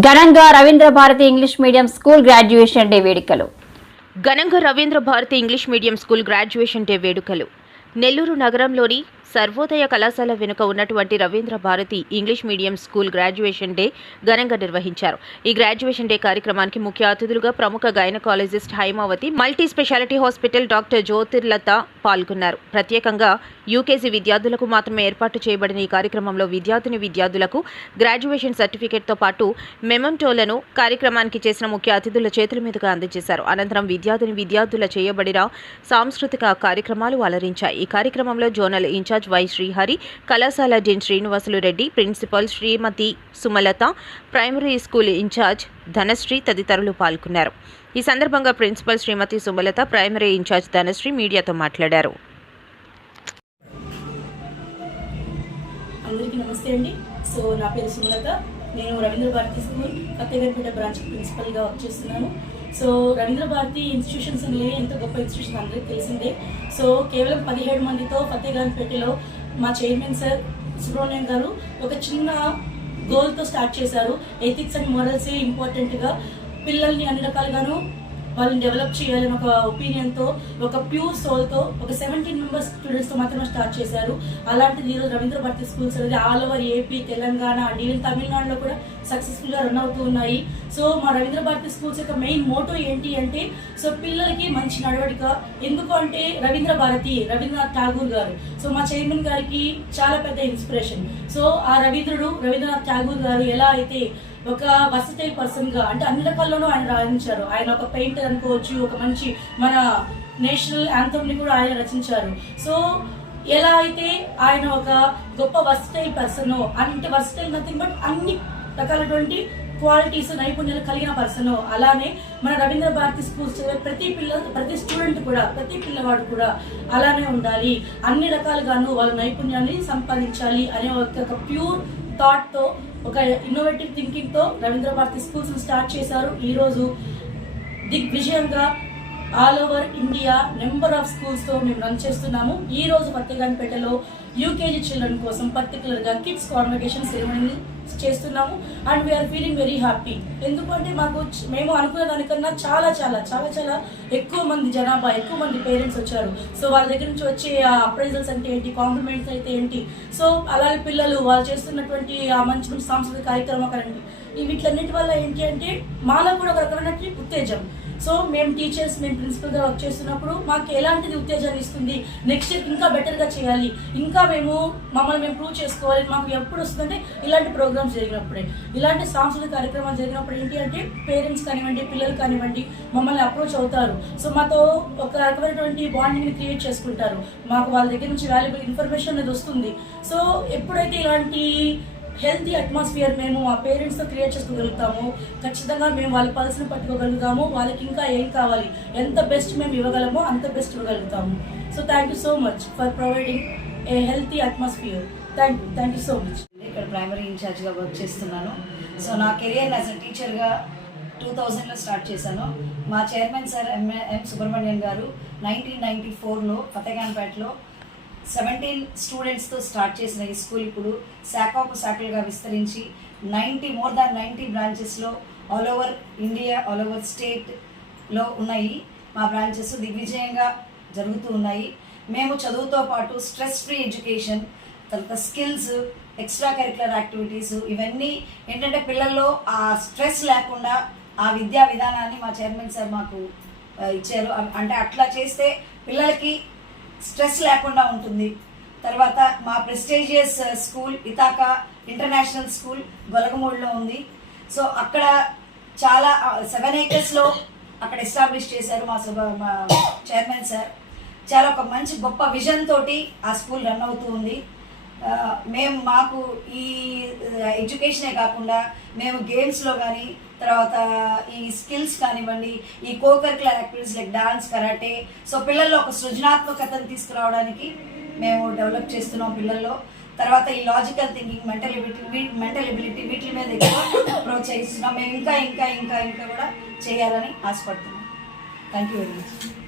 ఘనంగా Ravindra Bharathi English medium school graduation day వేడుకలు. ఘనంగా Ravindra Bharathi English medium school graduation day వేడుకలు. నెల్లూరు నగరంలోని సర్వోదయ కళాశాల వెనుక ఉన్నటువంటి Ravindra Bharathi English medium school graduation day ఘనంగా నిర్వహించారు. ఈ గ్రాడ్యుయేషన్ డే కార్యక్రమానికి ముఖ్య అతిథులుగా ప్రముఖ gynaecologist Haimavathi multi speciality hospital doctor Jyothirlatha పాల్గొన్నారు. ప్రత్యేకంగా యూకేజీ విద్యార్థులకు మాత్రమే ఏర్పాటు చేయబడిన ఈ కార్యక్రమంలో విద్యార్థిని విద్యార్థులకు గ్రాడ్యుయేషన్ సర్టిఫికేట్తో పాటు మెమంటోలను కార్యక్రమానికి చేసిన ముఖ్య అతిథుల చేతుల మీదుగా అందజేశారు. అనంతరం విద్యార్థిని విద్యార్థుల చేయబడిన సాంస్కృతిక కార్యక్రమాలు అలరించాయి. ఈ కార్యక్రమంలో జోనల్ ఇన్ఛార్జ్ వై శ్రీహరి కళాశాల dean Srinivasulu Reddy principal Srimathi Sumalatha primary school in charge Dhanashree తదితరులు పాల్గొన్నారు. ఈ సందర్భంగా principal Srimathi Sumalatha primary in charge Dhanashree మీడియాతో మాట్లాడారు. అందరికీ నమస్తే అండి. సో నా పేరు సుమలత. నేను రవీంద్ర భారతి స్కూల్ కత్తెగర్పేట బ్రాంచ్ ప్రిన్సిపల్గా వర్క్ చేస్తున్నాను. సో రవీంద్ర భారతి ఇన్స్టిట్యూషన్స్ అనేవి ఎంతో గొప్ప ఇన్స్టిట్యూషన్ అందరికీ తెలిసిందే. సో కేవలం పదిహేడు మందితో ఫతేగాన్పేటలో మా చైర్మన్ సార్ సుబ్రహ్మణ్యం గారు ఒక చిన్న గోల్తో స్టార్ట్ చేశారు. ఎథిక్స్ అండ్ మోరల్సే ఇంపార్టెంట్గా పిల్లల్ని అన్ని రకాలుగాను వాళ్ళని డెవలప్ చేయాలని ఒక ఒపీనియన్తో ఒక ప్యూర్ సోల్తో ఒక సెవెంటీన్ మెంబర్స్ స్టూడెంట్స్తో మాత్రమే స్టార్ట్ చేశారు. అలాంటిది ఈరోజు రవీంద్ర భారతి స్కూల్స్ అనేది all over AP Telangana and even తమిళనాడులో కూడా సక్సెస్ఫుల్గా రన్ అవుతూ ఉన్నాయి. సో మా రవీంద్ర భారతి స్కూల్స్ యొక్క మెయిన్ మోటో ఏంటి అంటే సో పిల్లలకి మంచి నడవడిక. ఎందుకు అంటే రవీంద్ర భారతి రవీంద్రనాథ్ ఠాగూర్ గారు. సో మా చైర్మన్ గారికి చాలా పెద్ద ఇన్స్పిరేషన్ సో ఆ రవీంద్రుడు రవీంద్రనాథ్ ఠాగూర్ గారు ఎలా అయితే ఒక వర్సటైల్ పర్సన్గా అంటే అన్ని రకాల్లోనూ ఆయన రాయించారు. ఆయన ఒక పెయింటర్ అనుకోవచ్చు ఒక మంచి మన నేషనల్ యాంథమ్ని కూడా ఆయన రచించారు. సో ఎలా అయితే ఆయన ఒక గొప్ప వర్సటైల్ పర్సన్ అంటే వర్సటైల్ నథింగ్ బట్ అన్ని రకాలటువంటి క్వాలిటీస్ నైపుణ్యాలు కలిగిన పర్సన్ అలానే మన రవీంద్ర భారతి స్కూల్స్ చదివే ప్రతి పిల్ల ప్రతి స్టూడెంట్ కూడా ప్రతి పిల్లవాడు కూడా అలానే ఉండాలి. అన్ని రకాలుగాను వాళ్ళ నైపుణ్యాన్ని సంపాదించాలి అనే ఒక ప్యూర్ థాట్తో ఒక ఇన్నోవేటివ్ థింకింగ్తో రవీంద్ర భారతి స్కూల్స్ స్టార్ట్ చేశారు. ఈ రోజు దిగ్విజయంగా all over India number of స్కూల్స్తో మేము రన్ చేస్తున్నాము. ఈ రోజు యూకేజీ చిల్డ్రన్ కోసం పర్టికులర్గా కిడ్స్ కాన్వకేషన్ సెరమనీ చేస్తున్నాము. And we're feeling very happy ఎందుకంటే మాకు మేము అనుకున్న దానికన్నా చాలా చాలా చాలా చాలా ఎక్కువ మంది జనాభా ఎక్కువ మంది పేరెంట్స్ వచ్చారు. సో వాళ్ళ దగ్గర నుంచి వచ్చే అప్రైజల్స్ అంటే ఏంటి కాంప్లిమెంట్స్ అయితే ఏంటి? సో అలాగే పిల్లలు వాళ్ళు చేస్తున్నటువంటి ఆ మంచి మంచి సాంస్కృతిక కార్యక్రమాలు ఈ వీటిలన్నిటి వల్ల ఏంటి అంటే మాలో కూడా ఒక రకమైనటువంటి ఉత్తేజం. సో మేము టీచర్స్ మేము ప్రిన్సిపల్గా వర్క్ చేస్తున్నప్పుడు మాకు ఎలాంటిది ఉత్తేజాన్ని ఇస్తుంది? నెక్స్ట్ ఇయర్ ఇంకా బెటర్గా చేయాలి. ఇంకా మేము మమ్మల్ని మేము ప్రూవ్ చేసుకోవాలి. మాకు ఎప్పుడు వస్తుందంటే ఇలాంటి ప్రోగ్రామ్స్ జరిగినప్పుడే. ఇలాంటి సాంస్కృతిక కార్యక్రమాలు జరిగినప్పుడు ఏంటి అంటే పేరెంట్స్ కానివ్వండి పిల్లలు కానివ్వండి మమ్మల్ని అప్రోచ్ అవుతారు. సో మాతో ఒక రకమైనటువంటి బాండింగ్ని క్రియేట్ చేసుకుంటారు. మాకు వాళ్ళ దగ్గర నుంచి వాల్యుబుల్ ఇన్ఫర్మేషన్ అనేది వస్తుంది. సో ఎప్పుడైతే ఇలాంటి హెల్తీ అట్మాస్ఫియర్ మేము మా పేరెంట్స్తో క్రియేట్ చేసుకోగలుగుతాము. ఖచ్చితంగా మేము వాళ్ళ పల్స్ని పట్టుకోగలుగుతాము. వాళ్ళకి ఇంకా ఏం కావాలి ఎంత బెస్ట్ మేము ఇవ్వగలమో అంత best ఇవ్వగలుగుతాము. So thank you so much for providing a healthy atmosphere thank you thank you so much ఇక్కడ ప్రైమరీ ఇన్ఛార్జ్గా వర్క్ చేస్తున్నాను. సో నా కెరియర్ యాజ్ అ టీచర్గా టూ థౌజండ్లో స్టార్ట్ చేశాను. మా chairman sir MA M Subrahmanyam garu nineteen ninety ఫోర్లో ఫతేఖాన్పేటలో seventeen స్టూడెంట్స్తో start చేసిన ఈ స్కూల్ ఇప్పుడు శాఖోపు శాఖలుగా విస్తరించి ninety more than ninety బ్రాంచెస్లో all over India all over స్టేట్లో ఉన్నాయి. మా బ్రాంచెస్ దిగ్విజయంగా జరుగుతూ ఉన్నాయి. మేము చదువుతో పాటు స్ట్రెస్ ఫ్రీ ఎడ్యుకేషన్ తర్వాత స్కిల్స్ ఎక్స్ట్రా కరిక్యులర్ యాక్టివిటీస్ ఇవన్నీ ఏంటంటే పిల్లల్లో ఆ స్ట్రెస్ లేకుండా ఆ విద్యా విధానాన్ని మా చైర్మన్ సార్ మాకు ఇచ్చారు. అంటే అట్లా చేస్తే పిల్లలకి స్ట్రెస్ లేకుండా ఉంటుంది. తర్వాత మా prestigious uh, school Ithaca international school గొలగమూడిలో ఉంది. సో అక్కడ చాలా uh, సెవెన్ ఏకర్స్లో అక్కడ ఎస్టాబ్లిష్ చేశారు మా సుభ మా చైర్మన్ సార్. చాలా ఒక మంచి గొప్ప విజన్ తోటి ఆ స్కూల్ రన్ అవుతూ ఉంది. మేము మాకు ఈ ఎడ్యుకేషనే కాకుండా మేము గేమ్స్లో కానీ తర్వాత ఈ స్కిల్స్ కానివ్వండి ఈ cocurricular activities like dance karate so పిల్లల్లో ఒక సృజనాత్మకతను తీసుకురావడానికి మేము డెవలప్ చేస్తున్నాం పిల్లల్లో. తర్వాత ఈ logical thinking mental ability mental ability వీటి మీద ఎక్కువ ప్రోత్సహిస్తున్నాం. మేము ఇంకా ఇంకా ఇంకా ఇంకా కూడా చేయాలని ఆశపడుతున్నాం. Thank you very much.